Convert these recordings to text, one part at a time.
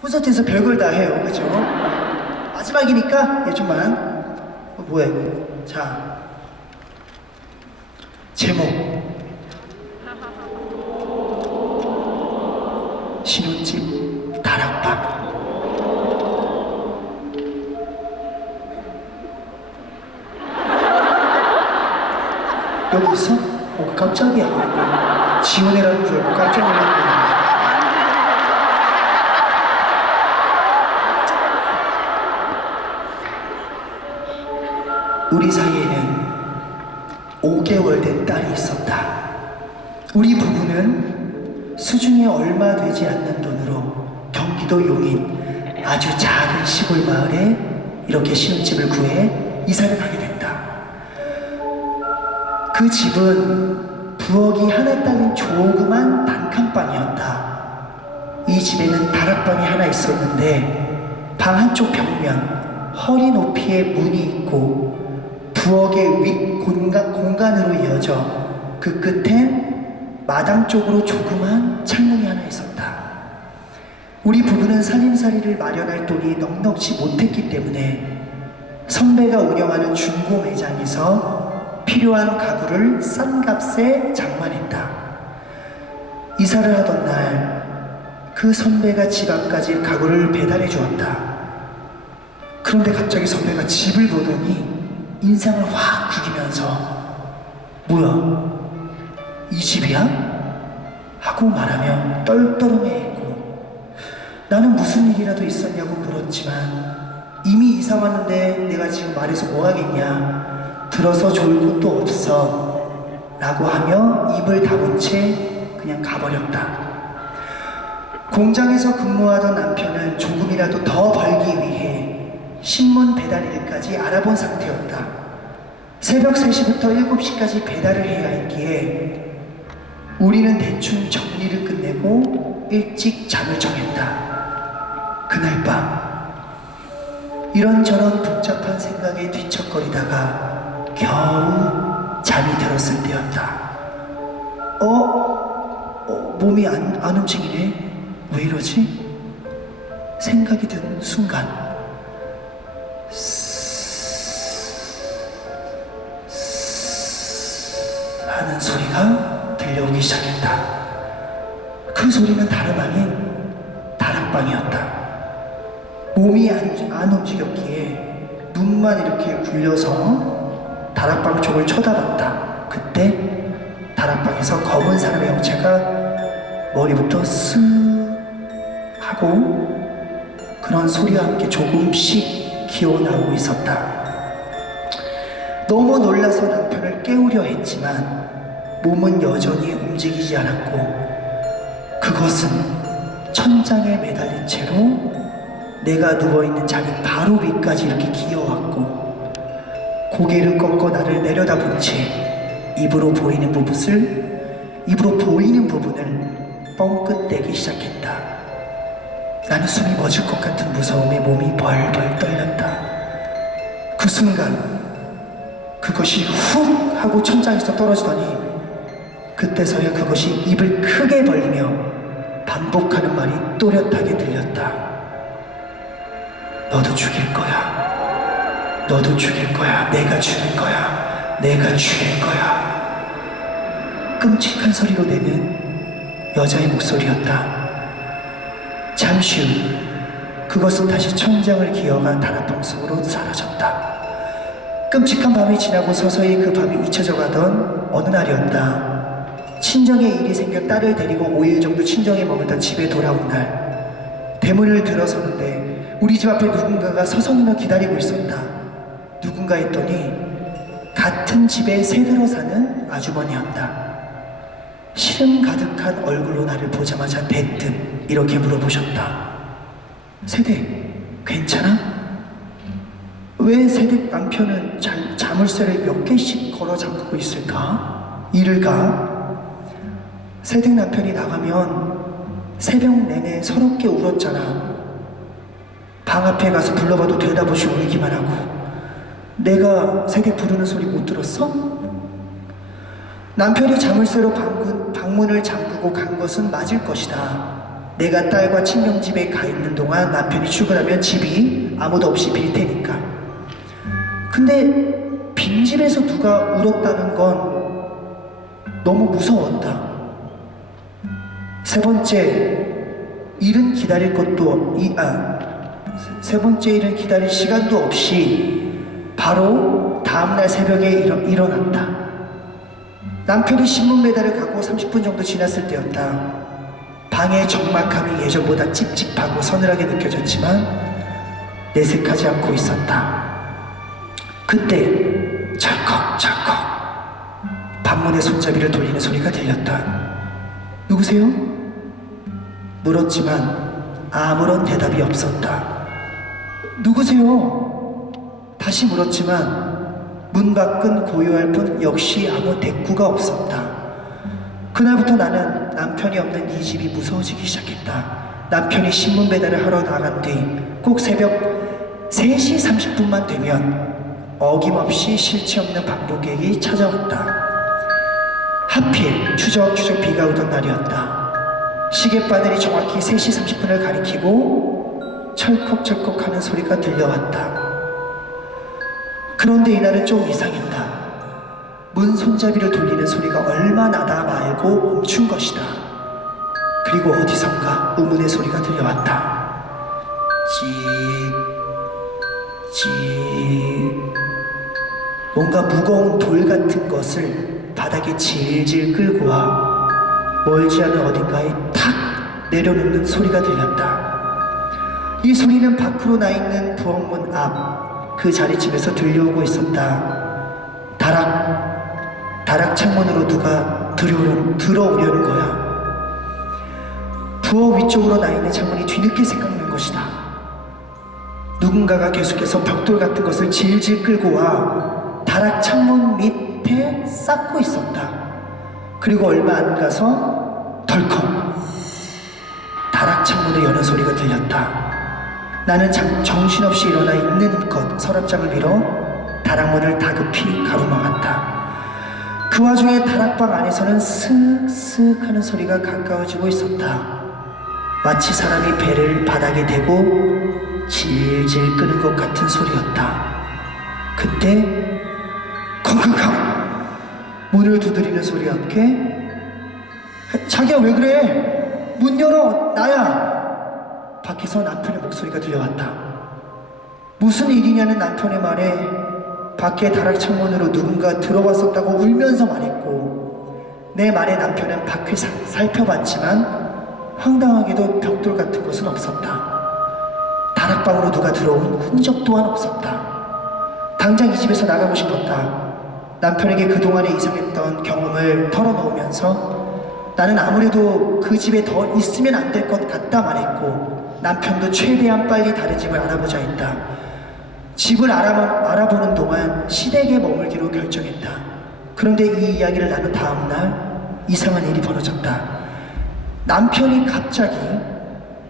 콘서트에서 별걸 다 해요. 그죠? 마지막이니까 예, 좀만. 뭐야 이거. 자, 제목 신혼집 다락방. 여기 있어? 깜짝이야. 지원이라는 줄 알고 깜짝 놀랐네. 우리 사이에는 5개월 된 딸이 있었다. 우리 부부는 수중에 얼마 되지 않는 돈으로 경기도 용인 아주 작은 시골 마을에 이렇게 신혼집을 구해 이사를 가게 됐다. 그 집은 부엌이 하나 딸린 조그만 단칸방이었다. 이 집에는 다락방이 하나 있었는데 방 한쪽 벽면 허리 높이의 문이 있고 부엌의 윗 공간으로 이어져 그 끝엔 마당 쪽으로 조그만 창문이 하나 있었다. 우리 부부는 살림살이를 마련할 돈이 넉넉지 못했기 때문에 선배가 운영하는 중고 매장에서 필요한 가구를 싼 값에 장만했다. 이사를 하던 날 그 선배가 집 앞까지 가구를 배달해 주었다. 그런데 갑자기 선배가 집을 보더니 인상을 확 구기면서 뭐야? 이 집이야? 하고 말하며 떨떠름해했고 나는 무슨 일이라도 있었냐고 물었지만 이미 이사 왔는데 내가 지금 말해서 뭐하겠냐, 들어서 좋을 것도 없어 라고 하며 입을 다문 채 그냥 가버렸다. 공장에서 근무하던 남편은 조금이라도 더 벌기 위해 신문 배달 일까지 알아본 상태였다. 새벽 3시부터 7시까지 배달을 해야 했기에 우리는 대충 정리를 끝내고 일찍 잠을 정했다. 그날 밤 이런저런 복잡한 생각에 뒤척거리다가 겨우 잠이 들었을 때였다. 몸이 안 움직이네. 왜 이러지? 생각이 든 순간 하는 소리가 들려오기 시작했다. 그 소리는 다름 아닌 다락방이었다. 몸이 안 움직였기에 눈만 이렇게 굴려서 다락방 쪽을 쳐다봤다. 그때 다락방에서 검은 사람의 형체가 머리부터 쓱 하고 그런 소리와 함께 조금씩 기어나오고 있었다. 너무 놀라서 남편을 깨우려 했지만 몸은 여전히 움직이지 않았고 그것은 천장에 매달린 채로 내가 누워있는 자리 바로 위까지 이렇게 기어왔고 고개를 꺾어 나를 내려다본 채 입으로 보이는 부분을 뻥끗대기 시작했다. 나는 숨이 멎을 것 같은 무서움에 몸이 벌벌 떨렸다. 그 순간 그것이 훅 하고 천장에서 떨어지더니 그때서야 그것이 입을 크게 벌리며 반복하는 말이 또렷하게 들렸다. 너도 죽일 거야. 너도 죽일 거야. 내가 죽일 거야. 내가 죽일 거야. 끔찍한 소리로 내는 여자의 목소리였다. 잠시 후 그것은 다시 천장을 기어가 다락방 속으로 사라졌다. 끔찍한 밤이 지나고 서서히 그 밤이 잊혀져 가던 어느 날이었다. 친정에 일이 생겨 딸을 데리고 5일 정도 친정에 머물다 집에 돌아온 날 대문을 들어서는데 우리 집 앞에 누군가가 서성이며 기다리고 있었다. 누군가 했더니 같은 집에 새들어 사는 아주머니였다. 시름 가득한 얼굴로 나를 보자마자 대뜸 이렇게 물어보셨다. 세대 괜찮아? 왜 세대 남편은 자물쇠를 몇 개씩 걸어 잠그고 있을까? 일을 가? 세대 남편이 나가면 새벽 내내 서럽게 울었잖아. 방 앞에 가서 불러봐도 대답없이 울기만 하고. 내가 세대 부르는 소리 못 들었어? 남편이 자물쇠로 방문을 잠그고 간 것은 맞을 것이다. 내가 딸과 친정집에 가 있는 동안 남편이 출근하면 집이 아무도 없이 빌 테니까. 근데 빈집에서 누가 울었다는 건 너무 무서웠다. 세 번째 일은 기다릴 것도 세 번째 일은 기다릴 시간도 없이 바로 다음날 새벽에 일어났다. 남편이 신문 배달을 가고 30분 정도 지났을 때였다. 방의 적막함이 예전보다 찝찝하고 서늘하게 느껴졌지만 내색하지 않고 있었다. 그때 철컥철컥 방문의 손잡이를 돌리는 소리가 들렸다. 누구세요? 물었지만 아무런 대답이 없었다. 누구세요? 다시 물었지만 문 밖은 고요할 뿐 역시 아무 대꾸가 없었다. 그날부터 나는 남편이 없는 이 집이 무서워지기 시작했다. 남편이 신문 배달을 하러 나간 뒤 꼭 새벽 3시 30분만 되면 어김없이 실체 없는 방문객이 찾아왔다. 하필 추적추적 비가 오던 날이었다. 시계바늘이 정확히 3시 30분을 가리키고 철컥철컥 하는 소리가 들려왔다. 그런데 이날은 좀 이상했다. 문 손잡이를 돌리는 소리가 얼마 나다 말고 멈춘 것이다. 그리고 어디선가 의문의 소리가 들려왔다. 뭔가 무거운 돌 같은 것을 바닥에 질질 끌고 와 멀지 않은 어딘가에 탁 내려놓는 소리가 들렸다. 이 소리는 밖으로 나 있는 부엌문 앞 그 자리쯤에서 들려오고 있었다. 다락 창문으로 누가 들어오려는 거야. 부엌 위쪽으로 나 있는 창문이 뒤늦게 생각난 것이다. 누군가가 계속해서 벽돌 같은 것을 질질 끌고 와 다락 창문 밑에 쌓고 있었다. 그리고 얼마 안 가서 덜컥 다락 창문을 여는 소리가 들렸다. 나는 정신없이 일어나 있는 것 서랍장을 밀어 다락문을 다급히 가로막았다. 그 와중에 다락방 안에서는 슥슥 하는 소리가 가까워지고 있었다. 마치 사람이 배를 바닥에 대고 질질 끄는 것 같은 소리였다. 그때 쿵쿵쾅 문을 두드리는 소리와 함께 자기야 왜 그래? 문 열어 나야. 밖에서 남편의 목소리가 들려왔다. 무슨 일이냐는 남편의 말에 밖에 다락 창문으로 누군가 들어왔었다고 울면서 말했고 내 말에 남편은 밖을 살펴봤지만 황당하게도 벽돌 같은 것은 없었다. 다락방으로 누가 들어온 흔적 또한 없었다. 당장 이 집에서 나가고 싶었다. 남편에게 그동안에 이상했던 경험을 털어놓으면서 나는 아무래도 그 집에 더 있으면 안 될 것 같다 말했고 남편도 최대한 빨리 다른 집을 알아보자 했다. 집을 알아보는 동안 시댁에 머물기로 결정했다. 그런데 이 이야기를 나눈 다음날 이상한 일이 벌어졌다. 남편이 갑자기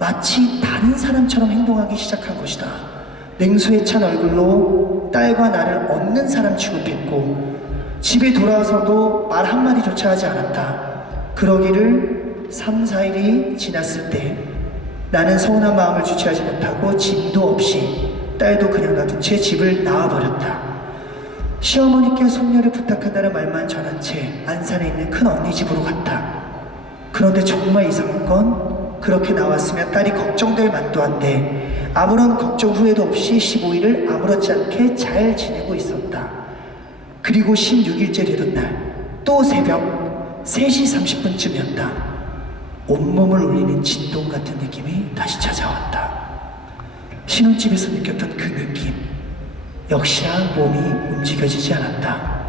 마치 다른 사람처럼 행동하기 시작한 것이다. 냉수에 찬 얼굴로 딸과 나를 얻는 사람 취급했고 집에 돌아와서도 말 한마디조차 하지 않았다. 그러기를 3, 4일이 지났을 때 나는 서운한 마음을 주체하지 못하고 짐도 없이 딸도 그냥 놔둔 채 집을 나와버렸다. 시어머니께 손녀를 부탁한다는 말만 전한 채 안산에 있는 큰 언니 집으로 갔다. 그런데 정말 이상한 건 그렇게 나왔으면 딸이 걱정될 만도 한데 아무런 걱정 후회도 없이 15일을 아무렇지 않게 잘 지내고 있었다. 그리고 16일째 되던 날 또 새벽 3시 30분쯤이었다. 온몸을 울리는 진동 같은 느낌이 다시 찾아왔다. 신혼집에서 느꼈던 그 느낌 역시나 몸이 움직여지지 않았다.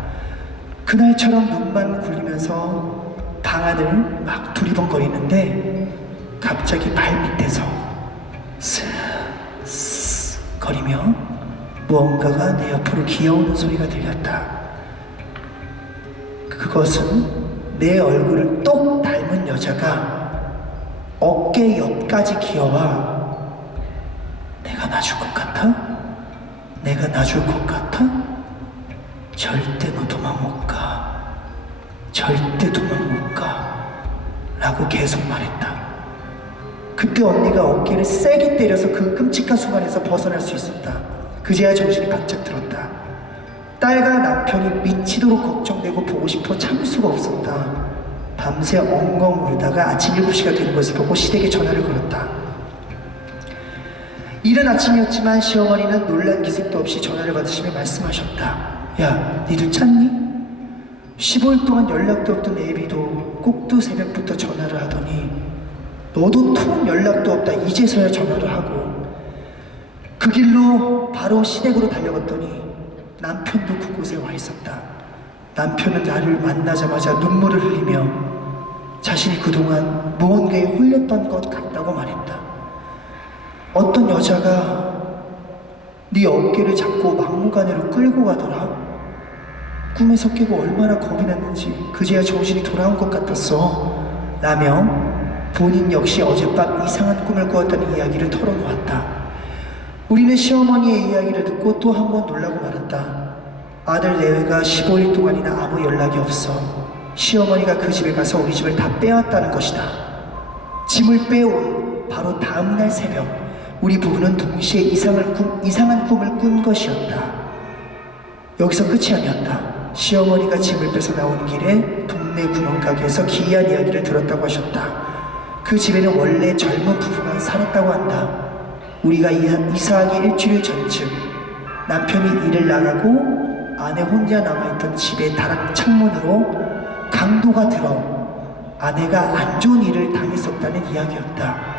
그날처럼 눈만 굴리면서 방 안을 막 두리번거리는데 갑자기 발밑에서 스스 거리며 무언가가 내 옆으로 기어오는 소리가 들렸다. 그것은 내 얼굴을 똑 닮은 여자가 어깨 옆까지 기어와 내가 놔줄 것 같아? 내가 놔줄 것 같아? 절대 너 도망 못 가. 절대 도망 못 가. 라고 계속 말했다. 그때 언니가 어깨를 세게 때려서 그 끔찍한 순간에서 벗어날 수 있었다. 그제야 정신이 바짝 들었다. 딸과 남편이 미치도록 걱정되고 보고 싶어 참을 수가 없었다. 밤새 엉엉 울다가 아침 7시가 되는 것을 보고 시댁에 전화를 걸었다. 이른 아침이었지만 시어머니는 놀란 기색도 없이 전화를 받으시며 말씀하셨다. 야, 니들 짰니? 15일 동안 연락도 없던 애비도 꼭두 새벽부터 전화를 하더니 너도 통 연락도 없다 이제서야 전화를 하고 그 길로 바로 시댁으로 달려갔더니 남편도 그곳에 와 있었다. 남편은 나를 만나자마자 눈물을 흘리며 자신이 그동안 무언가에 홀렸던 것 같다고 말했다. 어떤 여자가 네 어깨를 잡고 막무가내로 끌고 가더라. 꿈에서 깨고 얼마나 겁이 났는지 그제야 정신이 돌아온 것 같았어 라며 본인 역시 어젯밤 이상한 꿈을 꾸었다는 이야기를 털어놓았다. 우리는 시어머니의 이야기를 듣고 또 한 번 놀라고 말았다. 아들 내외가 15일 동안이나 아무 연락이 없어 시어머니가 그 집에 가서 우리 집을 다 빼앗다는 것이다. 짐을 빼온 바로 다음날 새벽 우리 부부는 동시에 이상한 꿈을 꾼 것이었다. 여기서 끝이 아니었다. 시어머니가 짐을 빼서 나오는 길에 동네 구멍가게에서 기이한 이야기를 들었다고 하셨다. 그 집에는 원래 젊은 부부가 살았다고 한다. 우리가 이사하기 일주일 전쯤 남편이 일을 나가고 아내 혼자 남아있던 집의 다락 창문으로 강도가 들어 아내가 안 좋은 일을 당했었다는 이야기였다.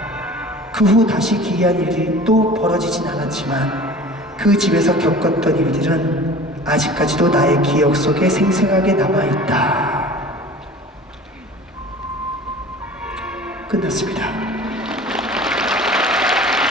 그 후 다시 기이한 일이 또 벌어지진 않았지만 그 집에서 겪었던 일들은 아직까지도 나의 기억 속에 생생하게 남아있다. 끝났습니다.